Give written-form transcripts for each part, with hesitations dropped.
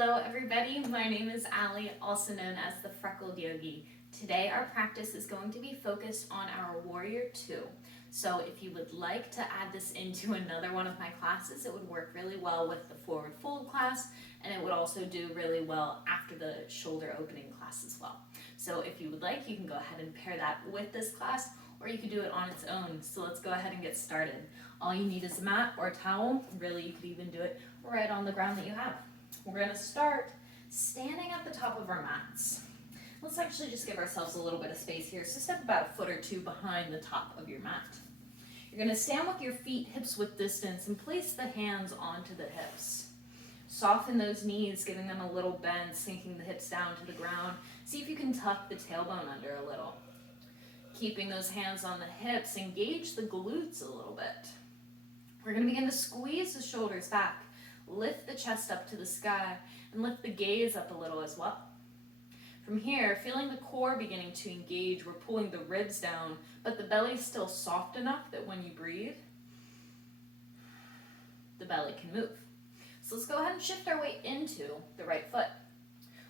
Hello everybody, my name is Allie, also known as the Freckled Yogi. Today our practice is going to be focused on our Warrior 2. So if you would like to add this into another one of my classes, it would work really well with the forward fold class, and it would also do really well after the shoulder opening class as well. So if you would like, you can go ahead and pair that with this class, or you could do it on its own. So let's go ahead and get started. All you need is a mat or a towel. Really, you could even do it right on the ground that you have. We're going to start standing at the top of our mats. Let's actually just give ourselves a little bit of space here. So step about a foot or two behind the top of your mat. You're going to stand with your feet hips width distance and place the hands onto the hips. Soften those knees, giving them a little bend, sinking the hips down to the ground. See if you can tuck the tailbone under a little. Keeping those hands on the hips, engage the glutes a little bit. We're going to begin to squeeze the shoulders back. Lift the chest up to the sky and lift the gaze up a little as well. From here, feeling the core beginning to engage, we're pulling the ribs down, but the belly's still soft enough that when you breathe, the belly can move. So let's go ahead and shift our weight into the right foot.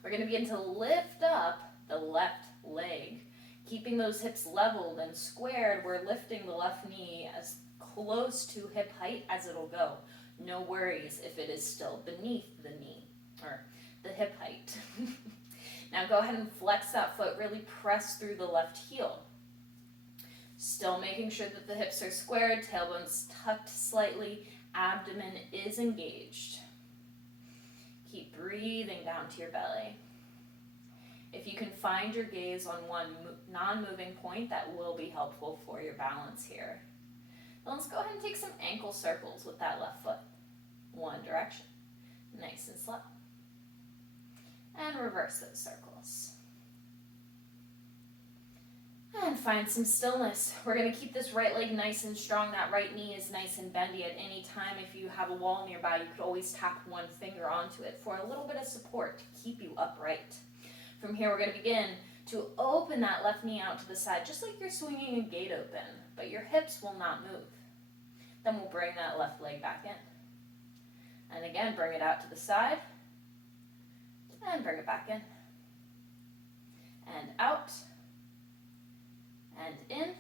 We're going to begin to lift up the left leg. Keeping those hips leveled and squared, we're lifting the left knee as close to hip height as it'll go. No worries if it is still beneath the knee, or the hip height. Now go ahead and flex that foot, really press through the left heel. Still making sure that the hips are squared, tailbone's tucked slightly, abdomen is engaged. Keep breathing down to your belly. If you can find your gaze on one non-moving point, that will be helpful for your balance here. Now let's go ahead and take some ankle circles with that left foot. One direction, nice and slow. And reverse those circles. And find some stillness. We're going to keep this right leg nice and strong. That right knee is nice and bendy at any time. If you have a wall nearby, you could always tap one finger onto it for a little bit of support to keep you upright. From here, we're going to begin to open that left knee out to the side, just like you're swinging a gate open, but your hips will not move. Then we'll bring that left leg back in. And again, bring it out to the side, and bring it back in. And out, and in.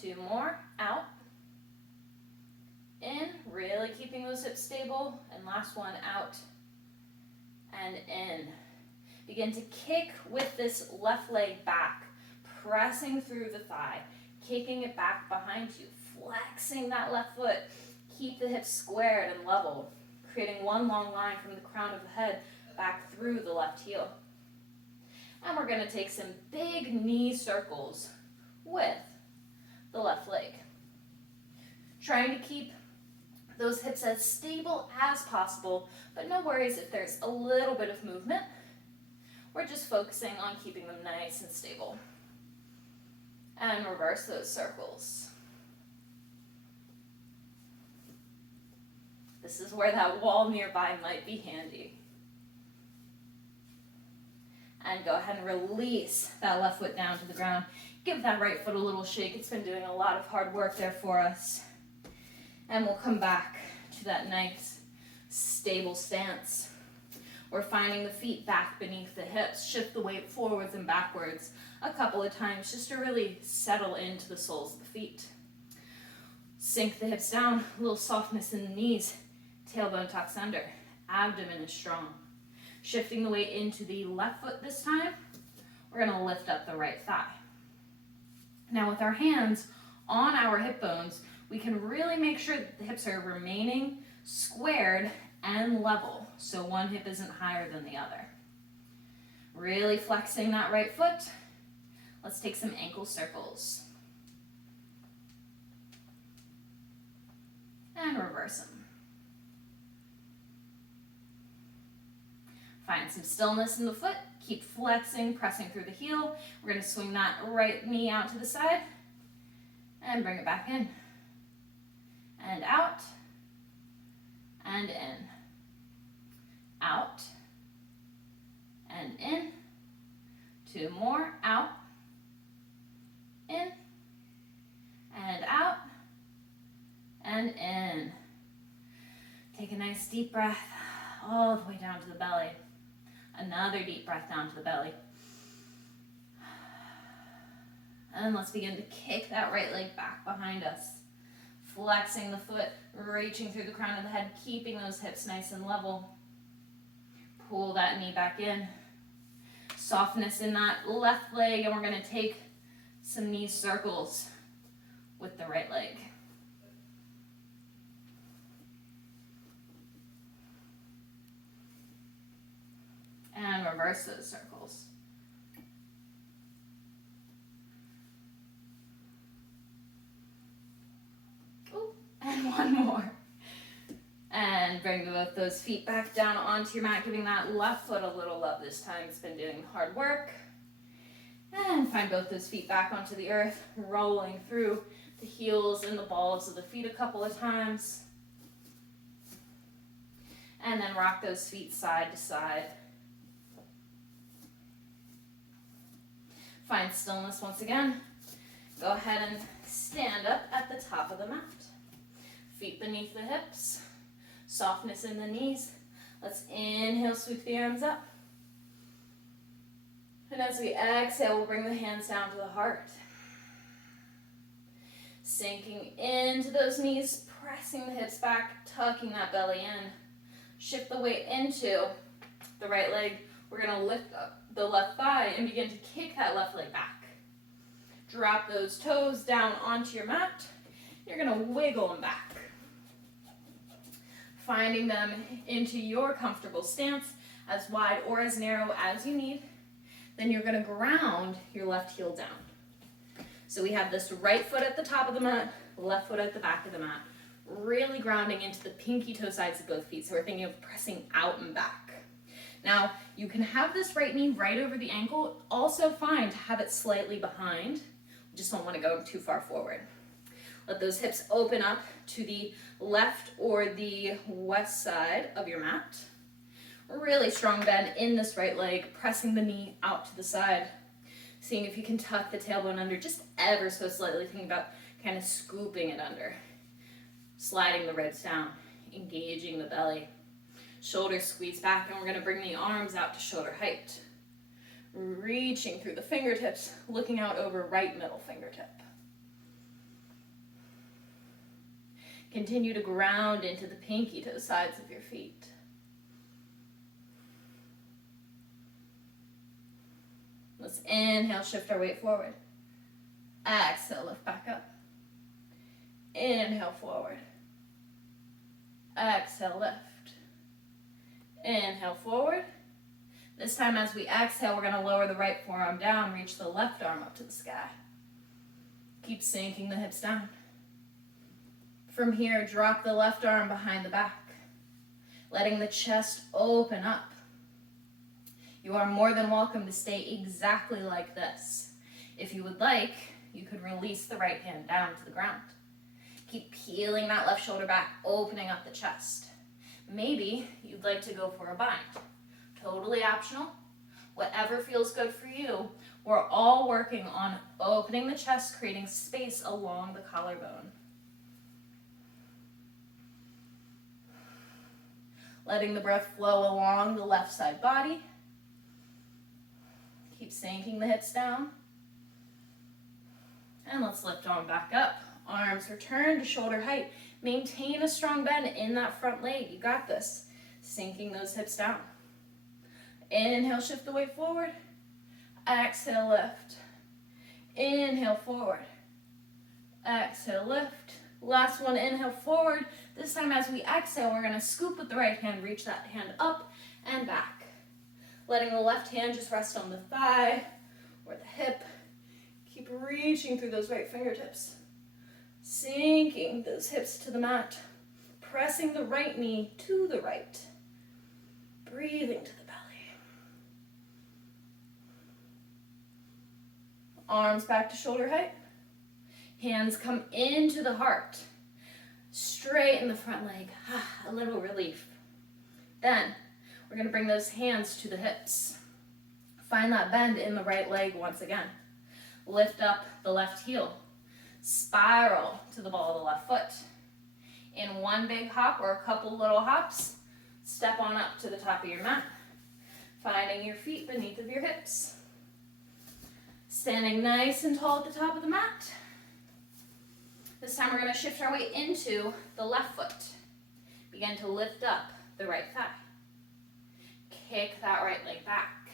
Two more, out, in, really keeping those hips stable, and last one, out, and in. Begin to kick with this left leg back, pressing through the thigh, kicking it back behind you, flexing that left foot. Keep the hips squared and level, creating one long line from the crown of the head back through the left heel. And we're going to take some big knee circles with the left leg. Trying to keep those hips as stable as possible, but no worries if there's a little bit of movement. We're just focusing on keeping them nice and stable. And reverse those circles. This is where that wall nearby might be handy. And go ahead and release that left foot down to the ground. Give that right foot a little shake. It's been doing a lot of hard work there for us. And we'll come back to that nice, stable stance. We're finding the feet back beneath the hips. Shift the weight forwards and backwards a couple of times just to really settle into the soles of the feet. Sink the hips down, a little softness in the knees. Tailbone tucks under. Abdomen is strong. Shifting the weight into the left foot this time, we're going to lift up the right thigh. Now with our hands on our hip bones, we can really make sure that the hips are remaining squared and level, so one hip isn't higher than the other. Really flexing that right foot. Let's take some ankle circles. And reverse them. Find some stillness in the foot. Keep flexing, pressing through the heel. We're going to swing that right knee out to the side and bring it back in. And out and in. Out and in. Two more. Out, in, and out, and in. Take a nice deep breath. all the way down to the belly. Another deep breath down to the belly. And let's begin to kick that right leg back behind us. Flexing the foot, reaching through the crown of the head, keeping those hips nice and level. Pull that knee back in. Softness in that left leg, and we're going to take some knee circles with the right leg. And reverse those circles. Ooh, and one more. And bring both those feet back down onto your mat, giving that left foot a little love this time. It's been doing hard work. And find both those feet back onto the earth, rolling through the heels and the balls of the feet a couple of times. And then rock those feet side to side. Find stillness once again. Go ahead and stand up at the top of the mat. Feet beneath the hips. Softness in the knees. Let's inhale, sweep the arms up. And as we exhale, we'll bring the hands down to the heart. Sinking into those knees, pressing the hips back, tucking that belly in. Shift the weight into the right leg. We're going to lift up the left thigh and begin to kick that left leg back. Drop those toes down onto your mat. You're going to wiggle them back. Finding them into your comfortable stance, as wide or as narrow as you need. Then you're going to ground your left heel down. So we have this right foot at the top of the mat, left foot at the back of the mat, really grounding into the pinky toe sides of both feet. So we're thinking of pressing out and back. Now, you can have this right knee right over the ankle. Also fine to have it slightly behind. You just don't want to go too far forward. Let those hips open up to the left or the west side of your mat. Really strong bend in this right leg, pressing the knee out to the side. Seeing if you can tuck the tailbone under just ever so slightly, thinking about kind of scooping it under. Sliding the ribs down, engaging the belly. Shoulders squeeze back, and we're going to bring the arms out to shoulder height. Reaching through the fingertips, looking out over right middle fingertip. Continue to ground into the pinky toe sides of your feet. Let's inhale, shift our weight forward. Exhale, lift back up. Inhale, forward. Exhale, lift. Inhale, forward. This time as we exhale, we're going to lower the right forearm down, reach the left arm up to the sky. Keep sinking the hips down. From here, drop the left arm behind the back, letting the chest open up. You are more than welcome to stay exactly like this. If you would like, you could release the right hand down to the ground. Keep peeling that left shoulder back, opening up the chest. Maybe you'd like to go for a bind. Totally optional. Whatever feels good for you. We're all working on opening the chest, creating space along the collarbone. Letting the breath flow along the left side body. Keep sinking the hips down. And let's lift on back up. Arms return to shoulder height. Maintain a strong bend in that front leg. You got this. Sinking those hips down. Inhale, shift the weight forward. Exhale, lift. Inhale, forward. Exhale, lift. Last one, inhale, forward. This time as we exhale, we're going to scoop with the right hand, reach that hand up and back. Letting the left hand just rest on the thigh or the hip. Keep reaching through those right fingertips. Sinking those hips to the mat. Pressing the right knee to the right. Breathing to the belly. Arms back to shoulder height. Hands come into the heart. Straighten the front leg. A little relief. Then we're going to bring those hands to the hips. Find that bend in the right leg once again. Lift up the left heel. Spiral to the ball of the left foot. In one big hop or a couple little hops, Step on up to the top of your mat, finding your feet beneath of your hips. Standing nice and tall at the top of the mat. This time we're going to shift our weight into the left foot. Begin to lift up the right thigh. Kick that right leg back.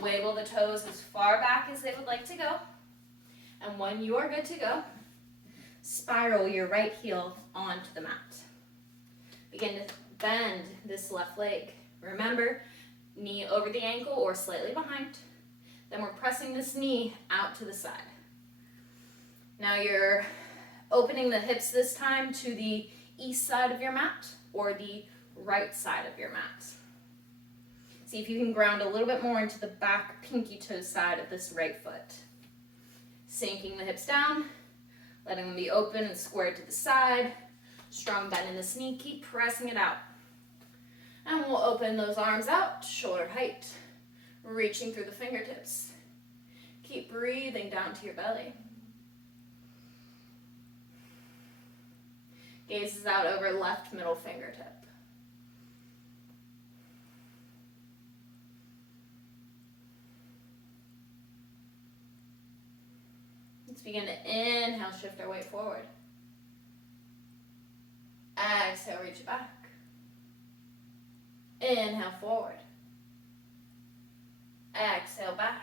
Wiggle the toes as far back as they would like to go. And when you are good to go, spiral your right heel onto the mat. Begin to bend this left leg. Remember, knee over the ankle or slightly behind. Then we're pressing this knee out to the side. Now you're opening the hips this time to the east side of your mat or the right side of your mat. See if you can ground a little bit more into the back pinky toe side of this right foot. Sinking the hips down, letting them be open and squared to the side. Strong bend in this knee, keep pressing it out. And we'll open those arms out, shoulder height, reaching through the fingertips. Keep breathing down to your belly. Gaze is out over left middle fingertip. Let's begin to inhale, shift our weight forward. Exhale, reach it back. Inhale, forward. Exhale, back.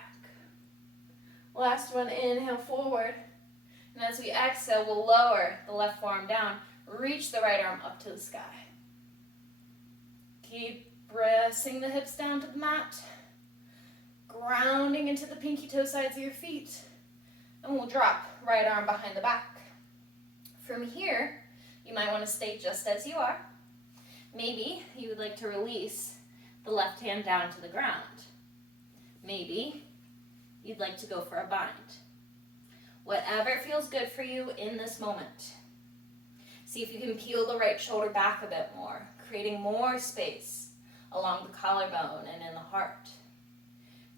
Last one, inhale, forward. And as we exhale, we'll lower the left forearm down. Reach the right arm up to the sky. Keep pressing the hips down to the mat. Grounding into the pinky toe sides of your feet. And we'll drop right arm behind the back. From here, you might want to stay just as you are. Maybe you would like to release the left hand down to the ground. Maybe you'd like to go for a bind. Whatever feels good for you in this moment. See if you can peel the right shoulder back a bit more, creating more space along the collarbone and in the heart.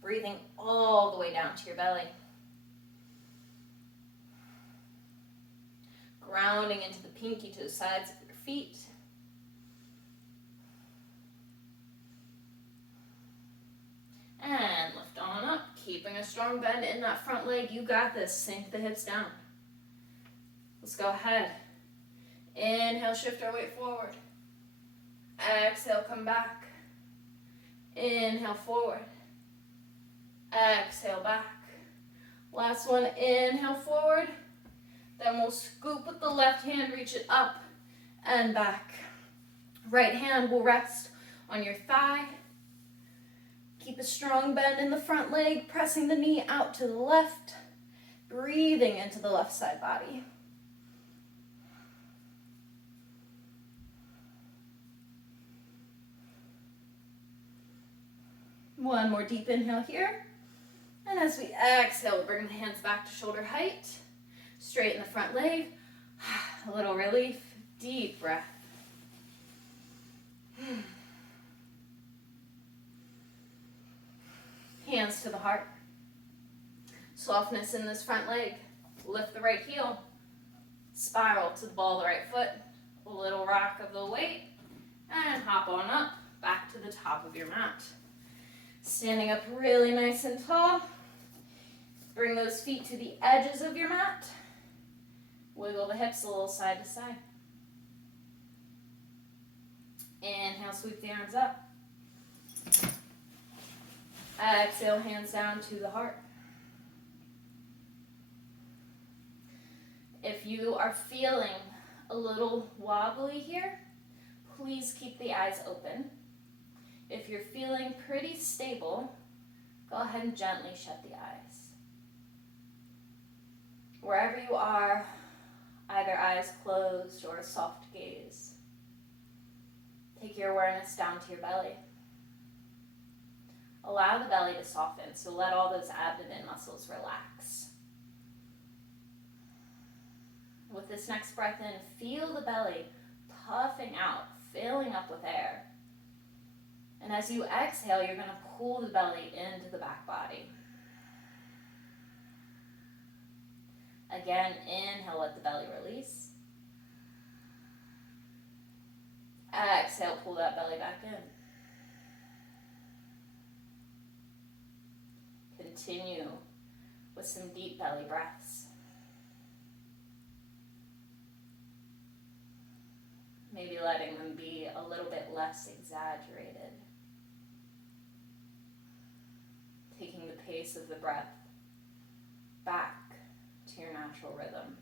Breathing all the way down to your belly. Grounding into the pinky toe sides of your feet. And lift on up, keeping a strong bend in that front leg. You got this. Sink the hips down. Let's go ahead. Inhale, shift our weight forward. Exhale, come back. Inhale, forward. Exhale, back. Last one, inhale, forward. Then we'll scoop with the left hand, reach it up and back. Right hand will rest on your thigh. Keep a strong bend in the front leg, pressing the knee out to the left, breathing into the left side body. One more deep inhale here. And as we exhale, we'll bring the hands back to shoulder height. Straighten the front leg. A little relief. Deep breath. Hands to the heart. Softness in this front leg. Lift the right heel. Spiral to the ball of the right foot. A little rock of the weight. And hop on up. Back to the top of your mat. Standing up really nice and tall. Bring those feet to the edges of your mat. Wiggle the hips a little side to side. Inhale, sweep the arms up. Exhale, hands down to the heart. If you are feeling a little wobbly here, please keep the eyes open. If you're feeling pretty stable, go ahead and gently shut the eyes. Wherever you are, either eyes closed or a soft gaze. Take your awareness down to your belly. Allow the belly to soften, so let all those abdomen muscles relax. With this next breath in, feel the belly puffing out, filling up with air. And as you exhale, you're going to pull the belly into the back body. Again, inhale, let the belly release. Exhale. exhale, pull that belly back in. Continue with some deep belly breaths. Maybe letting them be a little bit less exaggerated. Taking the pace of the breath back to your natural rhythm.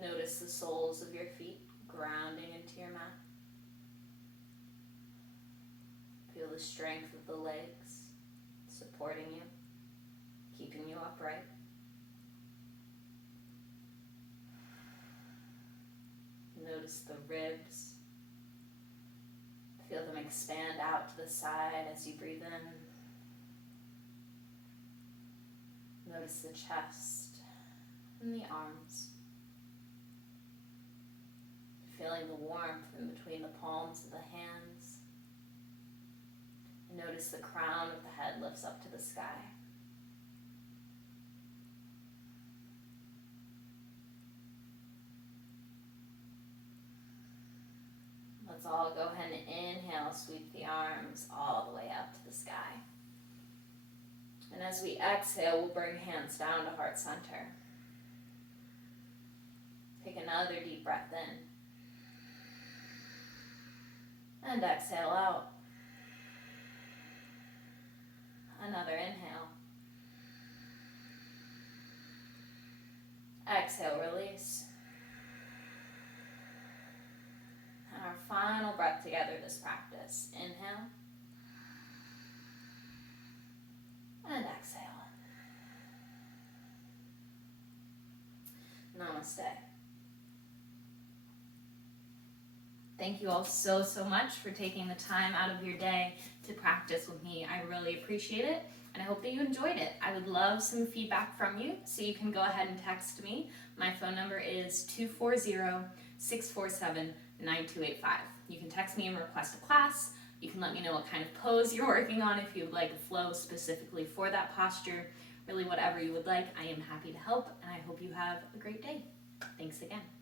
Notice the soles of your feet grounding into your mat. Feel the strength of the legs supporting you, keeping you upright. Notice the ribs. Feel them expand out to the side as you breathe in. Notice the chest and the arms. Feeling the warmth in between the palms of the hands. Notice the crown of the head lifts up to the sky. Let's all go ahead and inhale, sweep the arms all the way up to the sky. And as we exhale, we'll bring hands down to heart center. Take another deep breath in. And exhale out. Another inhale. Exhale, release. And our final breath together this practice. Inhale. And exhale. Namaste. Thank you all so much for taking the time out of your day to practice with me. I really appreciate it, and I hope that you enjoyed it. I would love some feedback from you, so you can go ahead and text me. My phone number is 240-647-9285. You can text me and request a class. You can let me know what kind of pose you're working on, if you would like a flow specifically for that posture. Really, whatever you would like, I am happy to help, and I hope you have a great day. Thanks again.